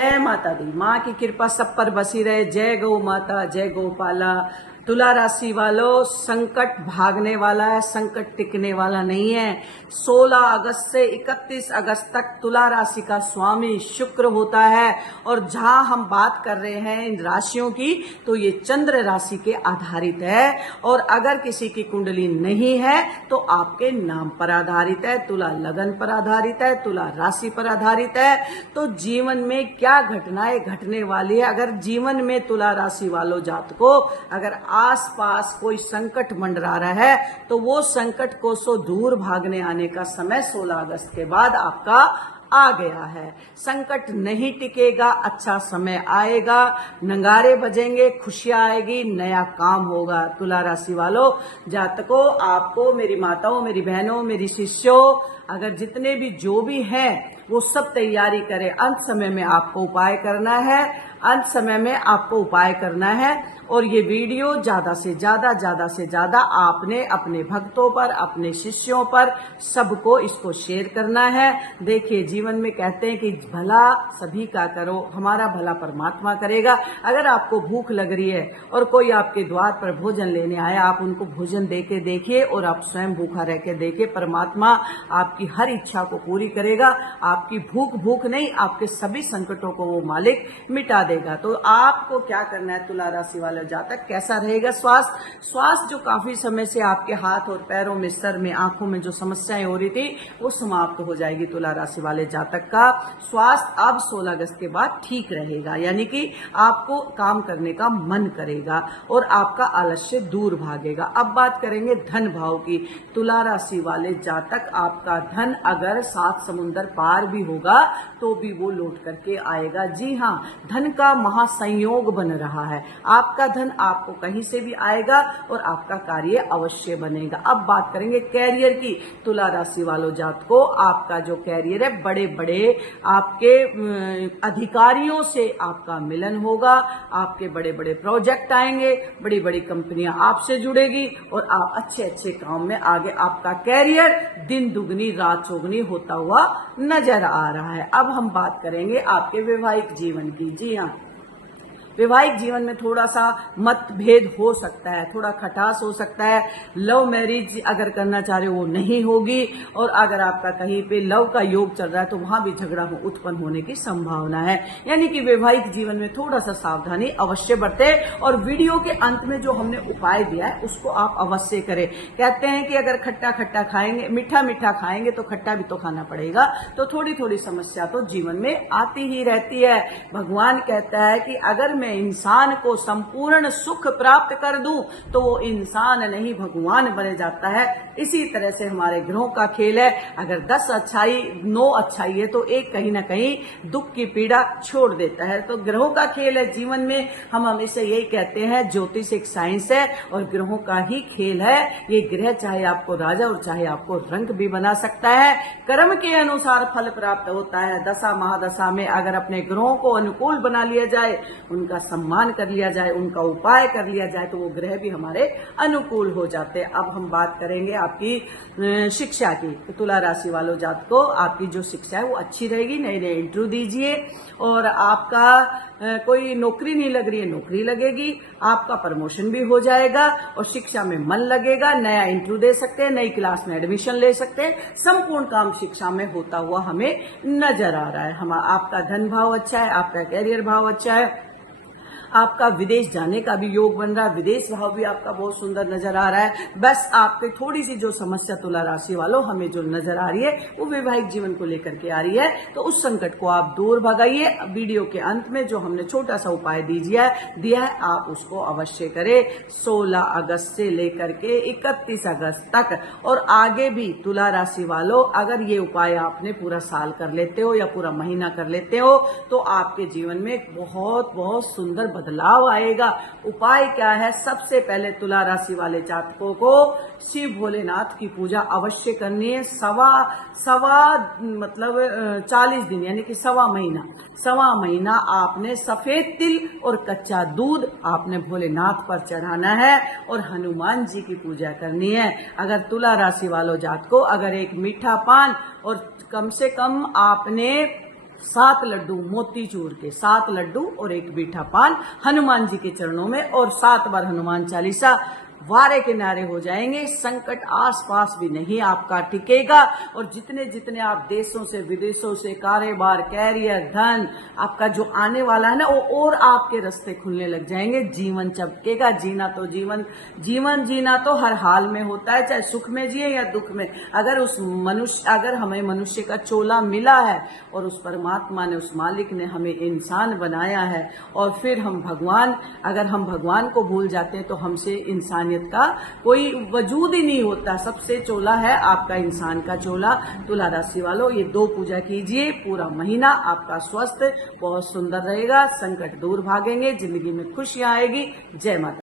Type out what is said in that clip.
जय माता दी। माँ की कृपा सब पर बसी रहे। जय गौ माता, जय गौपाला। तुला राशि वालों, संकट भागने वाला है, संकट टिकने वाला नहीं है। 16 अगस्त से 31 अगस्त तक तुला राशि का स्वामी शुक्र होता है। और जहां हम बात कर रहे हैं इन राशियों की, तो ये चंद्र राशि के आधारित है। और अगर किसी की कुंडली नहीं है तो आपके नाम पर आधारित है, तुला लगन पर आधारित है, तुला राशि पर आधारित है। तो जीवन में क्या घटनाएं घटने वाली है, अगर जीवन में तुला राशि वालों जातकों अगर आसपास कोई संकट मंडरा रहा है, तो वो संकट को सो दूर भागने आने का समय 16 अगस्त के बाद आपका आ गया है। संकट नहीं टिकेगा, अच्छा समय आएगा, नगारे बजेंगे, खुशियां आएगी, नया काम होगा। तुला राशि वालों जातकों, आपको, मेरी माताओं, मेरी बहनों, मेरी शिष्यों, अगर जितने भी जो भी हैं वो सब तैयारी करें। अंत समय में आपको उपाय करना है, अंत समय में आपको उपाय करना है। और ये वीडियो ज्यादा से ज्यादा आपने अपने भक्तों पर, अपने शिष्यों पर, सबको इसको शेयर करना है। देखिए, जीवन में कहते हैं कि भला सभी का करो, हमारा भला परमात्मा करेगा। अगर आपको भूख लग रही है और कोई आपके द्वार पर भोजन लेने आया, आप उनको भोजन देके देखिए और आप स्वयं भूखा रह के देखिए, परमात्मा आपकी हर इच्छा को पूरी करेगा। आपकी भूख नहीं, आपके सभी संकटों को वो मालिक मिटा देगा। तो आपको क्या करना है, तुला राशि वाले जातक, कैसा रहेगा स्वास्थ्य जो काफी समय से आपके हाथ और पैरों में, सर में, आंखों में जो समस्याएं हो रही थी, वो समाप्त हो जाएगी। तुला राशि वाले जातक का स्वास्थ्य अब 16 अगस्त के बाद ठीक रहेगा, यानी कि आपको काम करने का मन करेगा और आपका आलस्य दूर भागेगा। अब बात करेंगे धन भाव की। तुला राशि वाले जातक, आपका धन अगर 7 समुंदर पार भी होगा तो भी वो लौट करके आएगा। जी हाँ, धन का महासंयोग बन रहा है। आपका धन आपको कहीं से भी आएगा और आपका कार्य अवश्य बनेगा। अब बात करेंगे कैरियर की। तुला राशि वालों जातकों, आपका जो कैरियर है, बड़े बड़े आपके अधिकारियों से आपका मिलन होगा, आपके बड़े बड़े प्रोजेक्ट आएंगे, बड़ी बड़ी कंपनियां आपसे जुड़ेगी और आप अच्छे अच्छे काम में आगे, आपका कैरियर दिन दुगनी रात चौगनी होता हुआ नजर आ रहा है। अब हम बात करेंगे आपके वैवाहिक जीवन की। जी हाँ, वैवाहिक जीवन में थोड़ा सा मतभेद हो सकता है, थोड़ा खटास हो सकता है। लव मैरिज अगर करना चाह रहे हो वो नहीं होगी, और अगर आपका कहीं पे लव का योग चल रहा है तो वहां भी झगड़ा उत्पन्न होने की संभावना है। यानी कि वैवाहिक जीवन में थोड़ा सा सावधानी अवश्य बरते। और वीडियो के अंत में जो हमने उपाय दिया है उसको आप अवश्य करें। कहते हैं कि अगर खट्टा खट्टा खाएंगे, मीठा मीठा खाएंगे तो खट्टा भी तो खाना पड़ेगा। तो थोड़ी थोड़ी समस्या तो जीवन में आती ही रहती है। भगवान कहता है कि अगर मैं इंसान को संपूर्ण सुख प्राप्त कर दूं तो वो इंसान नहीं भगवान बन जाता है। इसी तरह से हमारे ग्रहों का खेल है। अगर 10 अच्छाई 9 अच्छाई है तो एक कहीं ना कहीं दुख की पीड़ा छोड़ देता है। तो ग्रहों का खेल है जीवन में। हम हमेशा यही कहते हैं, ज्योतिष एक साइंस है और ग्रहों का ही खेल है। ये ग्रह चाहे आपको राजा और चाहे आपको रंक भी बना सकता है। कर्म के अनुसार फल प्राप्त होता है। दशा महादशा में अगर अपने ग्रहों को अनुकूल बना लिया जाए, उनका सम्मान कर लिया जाए, उनका उपाय कर लिया जाए, तो वो ग्रह भी हमारे अनुकूल हो जाते हैं। अब हम बात करेंगे आपकी शिक्षा की। तो तुला राशि वालों जातकों, आपकी जो शिक्षा है वो अच्छी रहेगी। नए नए इंटरव्यू दीजिए और आपका कोई नौकरी नहीं लग रही है, नौकरी लगेगी, आपका प्रमोशन भी हो जाएगा और शिक्षा में मन लगेगा। नया इंटरव्यू दे सकते हैं, नई क्लास में एडमिशन ले सकते हैं। संपूर्ण काम शिक्षा में होता हुआ हमें नजर आ रहा है। आपका धन भाव अच्छा है, आपका कैरियर भाव अच्छा है, आपका विदेश जाने का भी योग बन रहा है, विदेश भाव भी आपका बहुत सुंदर नजर आ रहा है। बस आपकी थोड़ी सी जो समस्या तुला राशि वालों हमें जो नजर आ रही है वो वैवाहिक जीवन को लेकर के आ रही है। तो उस संकट को आप दूर भगाइए। वीडियो के अंत में जो हमने छोटा सा उपाय दिया है आप उसको अवश्य करें। 16 अगस्त से लेकर के 31 अगस्त तक और आगे भी तुला राशि वालों, अगर ये उपाय आपने पूरा साल कर लेते हो या पूरा महीना कर लेते हो तो आपके जीवन में बहुत बहुत सुंदर बदलाव आएगा। उपाय क्या है? सबसे पहले तुला राशि वाले जातकों को शिव भोलेनाथ की पूजा अवश्य करनी है। सवा मतलब 40 दिन यानी कि सवा महीना आपने सफेद तिल और कच्चा दूध आपने भोलेनाथ पर चढ़ाना है और हनुमान जी की पूजा करनी है। अगर तुला राशि वालों जातकों, अगर एक मीठा पान और कम से कम आपने 7 लड्डू मोतीचूर के, 7 लड्डू और 1 मीठा पान हनुमान जी के चरणों में, और 7 बार हनुमान चालीसा वारे के नारे हो जाएंगे। संकट आसपास भी नहीं आपका टिकेगा, और जितने जितने आप देशों से विदेशों से कारोबार, कैरियर, धन आपका जो आने वाला है ना, वो और आपके रास्ते खुलने लग जाएंगे। जीवन चमकेगा। जीना तो जीवन जीना तो हर हाल में होता है, चाहे सुख में जिए या दुख में। अगर हमें मनुष्य का चोला मिला है और उस परमात्मा ने, उस मालिक ने हमें इंसान बनाया है, और फिर अगर हम भगवान को भूल जाते हैं तो हमसे इंसानियत का कोई वजूद ही नहीं होता। सबसे चोला है आपका इंसान का चोला। तुला राशि वालों, ये 2 पूजा कीजिए, पूरा महीना आपका स्वस्थ बहुत सुंदर रहेगा, संकट दूर भागेंगे, जिंदगी में खुशियां आएगी। जय माता।